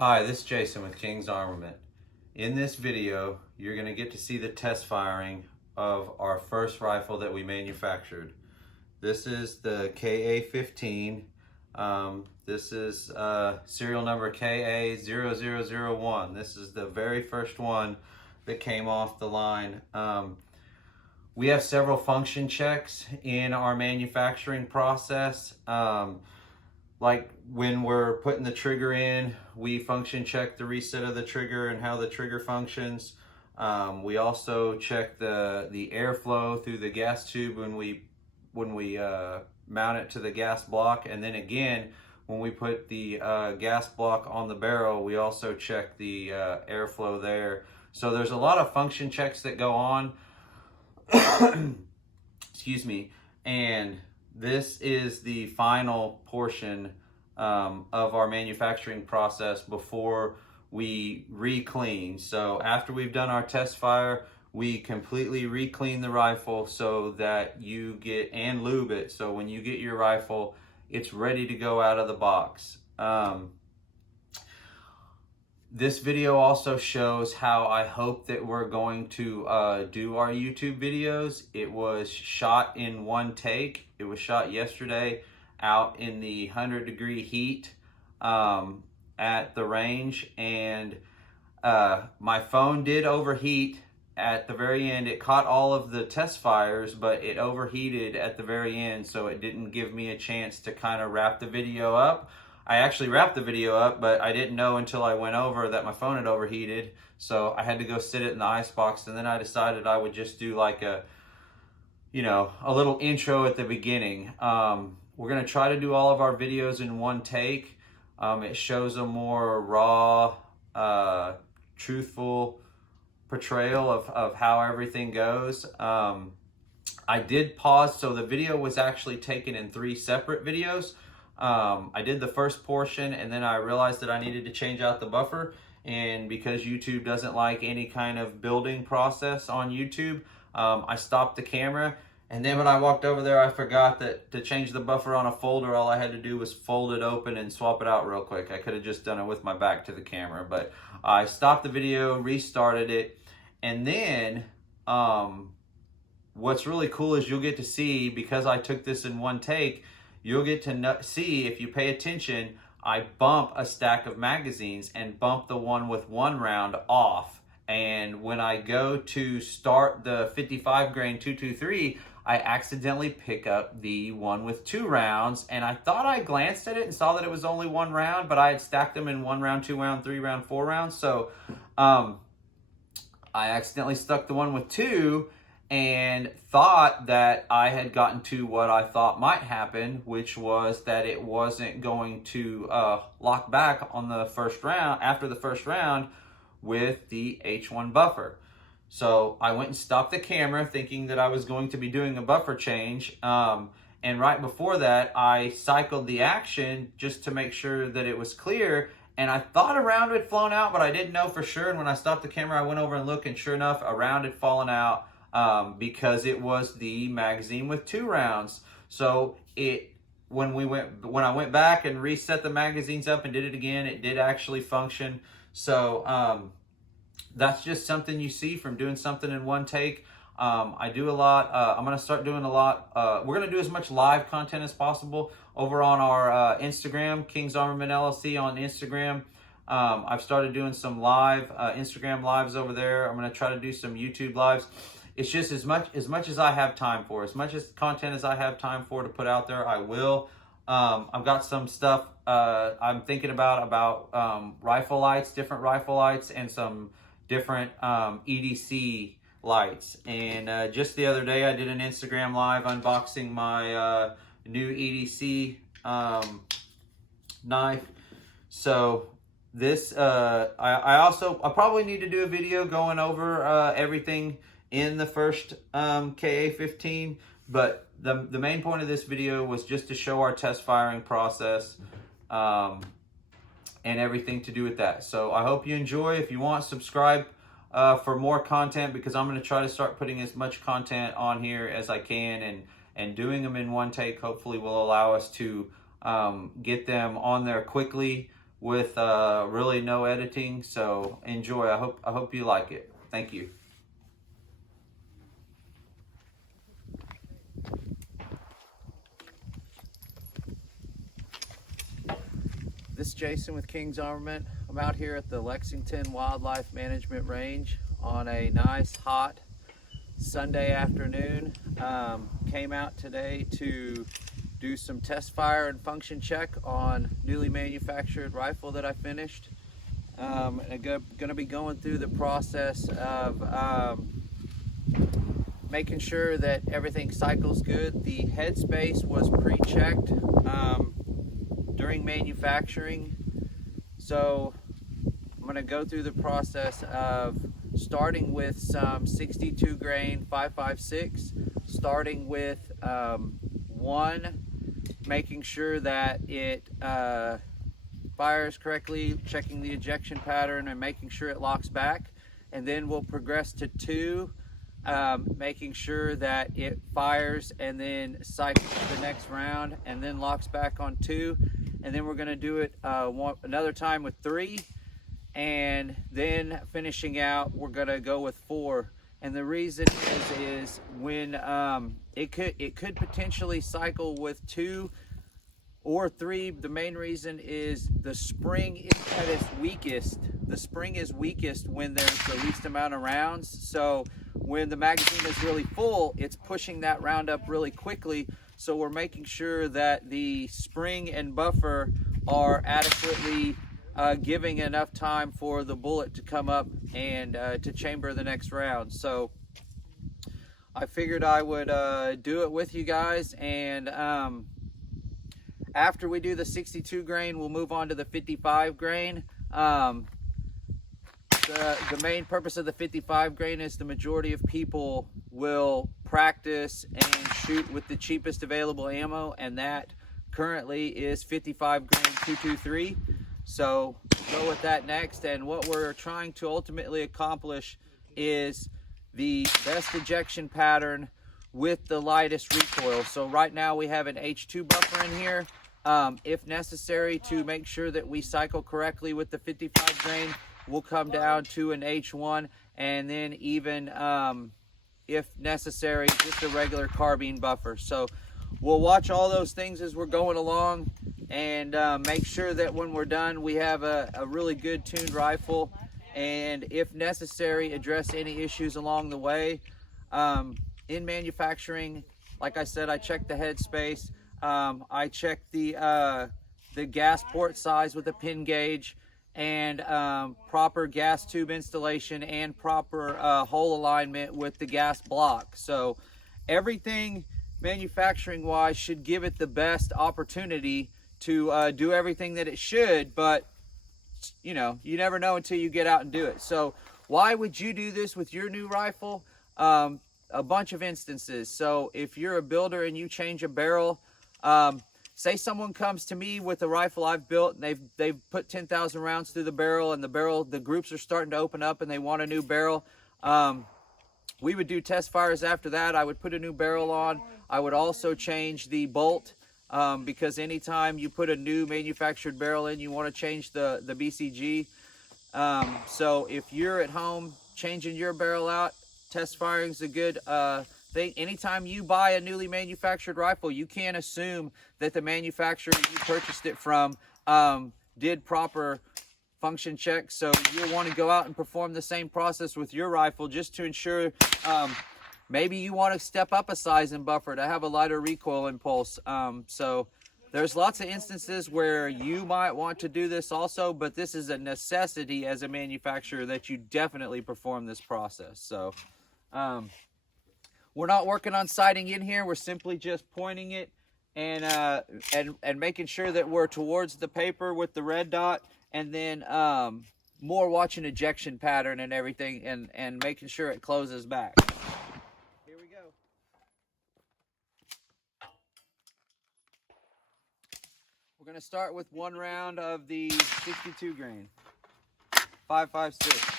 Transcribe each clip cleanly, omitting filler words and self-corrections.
Hi, this is Jason with King's Armament. In this video, you're going to get to see the test firing of our first rifle that we manufactured. This is the KA-15. This is serial number KA-0001. This is the very first one that came off the line. We have several function checks in our manufacturing process. Like when we're putting the trigger in, we function check the reset of the trigger and how the trigger functions. We also check the airflow through the gas tube when we mount it to the gas block, and then again when we put the gas block on the barrel, we also check the airflow there. So there's a lot of function checks that go on. Excuse me. And this is the final portion of our manufacturing process before we re-clean. So after we've done our test fire, we completely re-clean the rifle so that you get, and lube it, so when you get your rifle, it's ready to go out of the box. This video also shows how I hope that we're going to do our YouTube videos. It was shot in one take. It was shot yesterday out in the 100-degree heat at the range, and my phone did overheat at the very end. It caught all of the test fires, but it overheated at the very end, so it didn't give me a chance to kind of wrap the video up. I actually wrapped the video up, but I didn't know until I went over that my phone had overheated. So I had to go sit it in the icebox, and then I decided I would just do like a little intro at the beginning. We're gonna try to do all of our videos in one take. It shows a more raw, truthful portrayal of how everything goes. I did pause, so the video was actually taken in 3 separate videos. I did the first portion, and then I realized that I needed to change out the buffer, and because YouTube doesn't like any kind of building process on YouTube, I stopped the camera, and then when I walked over there, I forgot that to change the buffer on a folder, all I had to do was fold it open and swap it out real quick. I could have just done it with my back to the camera, but I stopped the video, restarted it, and then what's really cool is you'll get to see, because I took this in one take, you'll get to see, if you pay attention, I bump a stack of magazines and bump the one with 1 round off. And when I go to start the 55 grain 223, I accidentally pick up the one with 2 rounds. And I thought I glanced at it and saw that it was only 1 round, but I had stacked them in 1 round, 2 round, 3 round, 4 rounds. So I accidentally stuck the one with 2 and thought that I had gotten to what I thought might happen, which was that it wasn't going to lock back on the first round, after the first round, with the H1 buffer. So I went and stopped the camera thinking that I was going to be doing a buffer change. And right before that, I cycled the action just to make sure that it was clear. And I thought a round had flown out, but I didn't know for sure. And when I stopped the camera, I went over and looked, and sure enough, a round had fallen out. Because it was the magazine with 2 rounds. So when I went back and reset the magazines up and did it again, it did actually function. So that's just something you see from doing something in one take. I do a lot. I'm going to start doing a lot. We're going to do as much live content as possible over on our Instagram, King's Armament LLC on Instagram. I've started doing some live Instagram lives over there. I'm going to try to do some YouTube lives. It's just as much as I have time for, as much as content as I have time for to put out there, I will. I've got some stuff I'm thinking about rifle lights, different rifle lights, and some different EDC lights. And just the other day, I did an Instagram live unboxing my new EDC knife. So this, I probably need to do a video going over everything in the first KA-15, but the main point of this video was just to show our test firing process and everything to do with that. So I hope you enjoy. If you want, subscribe for more content, because I'm going to try to start putting as much content on here as I can, and doing them in one take hopefully will allow us to get them on there quickly with really no editing. So enjoy. I hope you like it. Thank you. This is Jason with King's Armament. I'm out here at the Lexington Wildlife Management Range on a nice hot Sunday afternoon. Came out today to do some test fire and function check on newly manufactured rifle that I finished. I'm going to be going through the process of making sure that everything cycles good. The headspace was pre-checked during manufacturing, so I'm going to go through the process of starting with some 62 grain 5.56, starting with one, making sure that it fires correctly, checking the ejection pattern and making sure it locks back, and then we'll progress to two, making sure that it fires and then cycles the next round and then locks back on two, and then we're going to do it another time with three, and then finishing out we're going to go with four. And the reason is when it could potentially cycle with two or three. The main reason is the spring is at its weakest. The spring is weakest when there's the least amount of rounds. So when the magazine is really full, it's pushing that round up really quickly. So we're making sure that the spring and buffer are adequately giving enough time for the bullet to come up and to chamber the next round. So I figured I would do it with you guys, and after we do the 62 grain, we'll move on to the 55 grain. The main purpose of the 55 grain is the majority of people will practice and shoot with the cheapest available ammo, and that currently is 55 grain 223. So go with that next. And what we're trying to ultimately accomplish is the best ejection pattern with the lightest recoil. So right now we have an H2 buffer in here. If necessary, to make sure that we cycle correctly with the 55 grain, we'll come down to an H1, and then even if necessary, just a regular carbine buffer. So we'll watch all those things as we're going along, and make sure that when we're done we have a really good tuned rifle, and if necessary address any issues along the way. In manufacturing, like I said, I checked the headspace. I checked the gas port size with a pin gauge, and proper gas tube installation and proper hole alignment with the gas block. So everything manufacturing wise should give it the best opportunity to do everything that it should, but you know, you never know until you get out and do it. So why would you do this with your new rifle? A bunch of instances. So if you're a builder and you change a barrel, say someone comes to me with a rifle I've built and they've put 10,000 rounds through the barrel, and the groups are starting to open up and they want a new barrel. We would do test fires after that. I would put a new barrel on. I would also change the bolt, because anytime you put a new manufactured barrel in, you want to change the BCG. So if you're at home changing your barrel out, test firing is a good thing. Anytime you buy a newly manufactured rifle, you can't assume that the manufacturer you purchased it from did proper function checks. So you'll want to go out and perform the same process with your rifle, just to ensure. Maybe you want to step up a size and buffer to have a lighter recoil impulse. So there's lots of instances where you might want to do this also, but this is a necessity as a manufacturer that you definitely perform this process. So we're not working on sighting in here. We're simply just pointing it and making sure that we're towards the paper with the red dot, and then more watching ejection pattern and everything, and making sure it closes back. Here we go. We're going to start with one round of the 62 grain 5.56.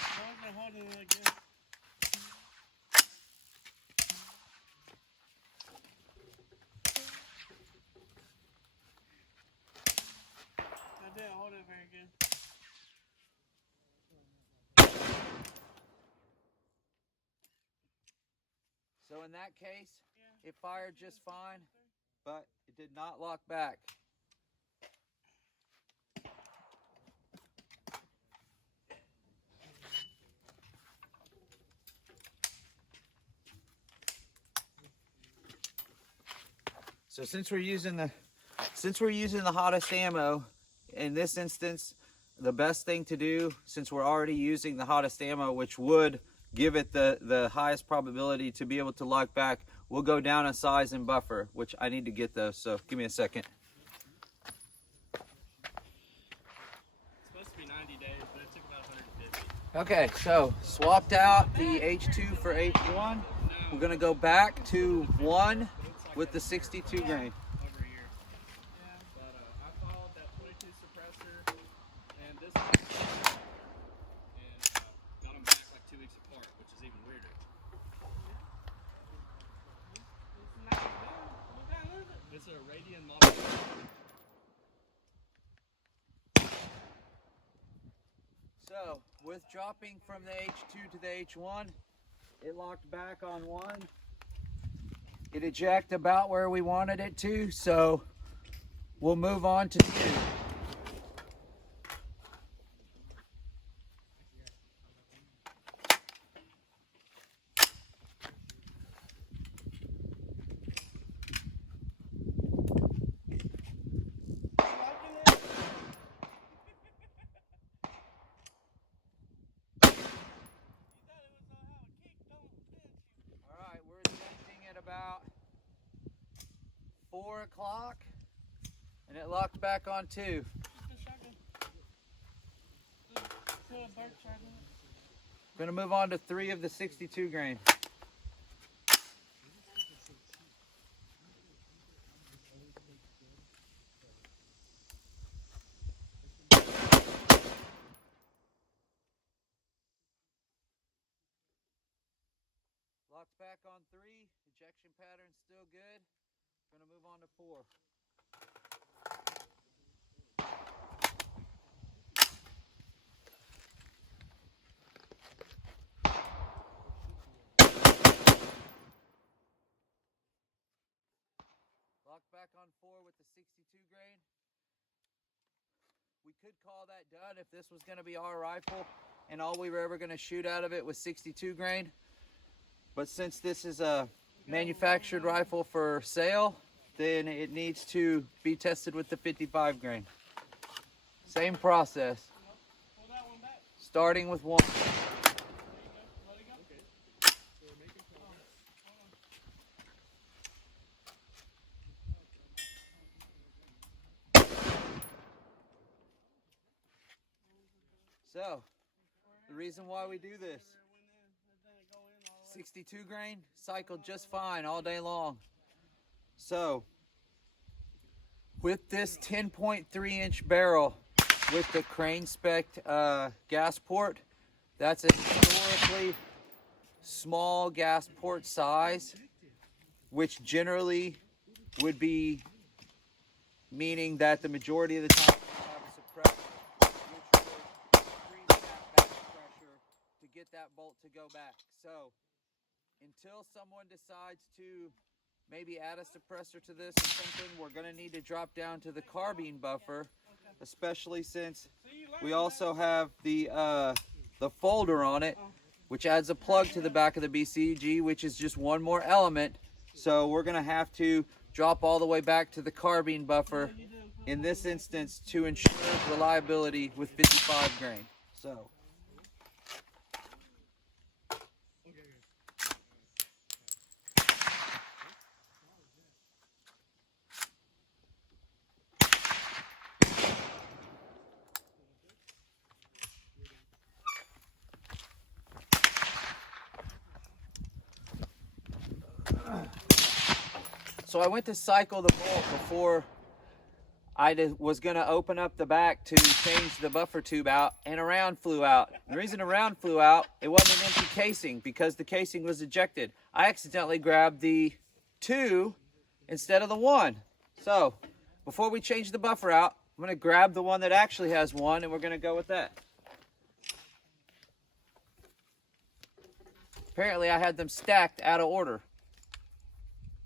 hold it very good. So in that case, Yeah. it fired just fine, but it did not lock back. So since we're using the hottest ammo, in this instance, the best thing to do, since we're already using the hottest ammo, which would give it the highest probability to be able to lock back, we'll go down a size and buffer, which I need to get those, so give me a second. It's supposed to be 90 days, but it took about 150. Okay, so swapped out the H2 for H1. We're gonna go back to 1 with the 62 grain. Over a year. Yeah. But I followed that 22 suppressor and this one, and got them back like 2 weeks apart, which is even weirder. It's a Radian model. So, with dropping from the H2 to the H1, it locked back on 1. It ejected about where we wanted it to, so we'll move on to 2. Alright, we're ejecting at about 4 o'clock, and it locked back on 2. Gonna move on to 3 of the 62 grain. Locked back on 3, ejection pattern still good. Gonna move on to 4. Locked back on 4 with the 62 grain. We could call that done if this was gonna be our rifle and all we were ever gonna shoot out of it was 62 grain. But since this is a manufactured rifle for sale, then it needs to be tested with the 55 grain. Same process. Starting with 1. So, the reason why we do this, 62 grain cycled just fine all day long. So, with this 10.3 inch barrel with the crane spec gas port, that's a historically small gas port size, which generally would be meaning that the majority of the time you have a suppressor which would increase that back pressure to get that bolt to go back. So until someone decides to maybe add a suppressor to this or something, we're going to need to drop down to the carbine buffer, especially since we also have the folder on it, which adds a plug to the back of the BCG, which is just one more element. So we're going to have to drop all the way back to the carbine buffer in this instance to ensure reliability with 55 grain. So I went to cycle the bolt before I was going to open up the back to change the buffer tube out, and a round flew out. The reason a round flew out, it wasn't an empty casing because the casing was ejected. I accidentally grabbed the 2 instead of the 1. So before we change the buffer out, I'm gonna grab the one that actually has one, and we're gonna go with that. Apparently I had them stacked out of order.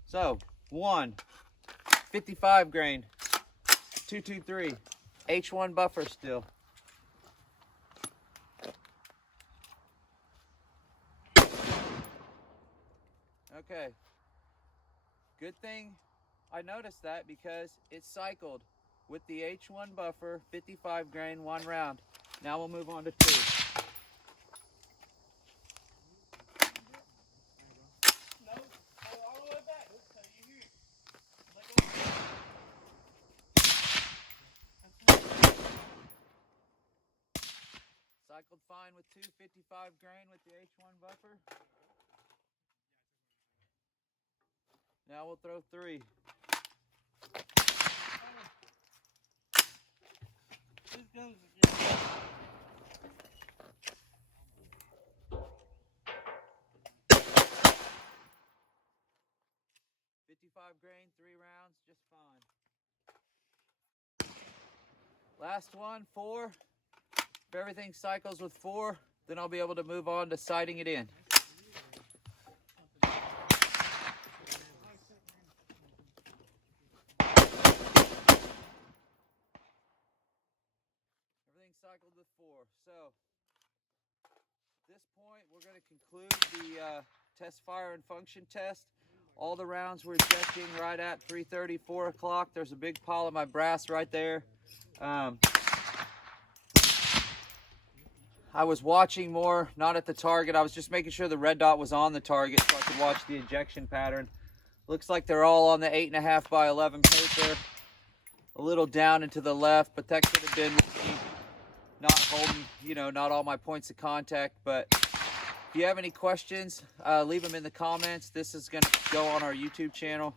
So, 55 grain, 223, H1 buffer still. Okay, good thing I noticed that because it cycled with the H1 buffer, 55 grain, 1 round. Now we'll move on to 2. Cycled fine with 55 grain with the H1 buffer. Now we'll throw 3. This goes again. 55 grain, 3 rounds, just fine. Last one, 4. If everything cycles with 4, then I'll be able to move on to sighting it in. Everything cycled with 4. So, at this point, we're going to conclude the test fire and function test. All the rounds were ejecting right at 3:30, 4 o'clock. There's a big pile of my brass right there. I was watching more, not at the target. I was just making sure the red dot was on the target so I could watch the ejection pattern. Looks like they're all on the 8.5 by 11 paper. A little down and to the left, but that could have been with me not holding, not all my points of contact. But if you have any questions, leave them in the comments. This is going to go on our YouTube channel.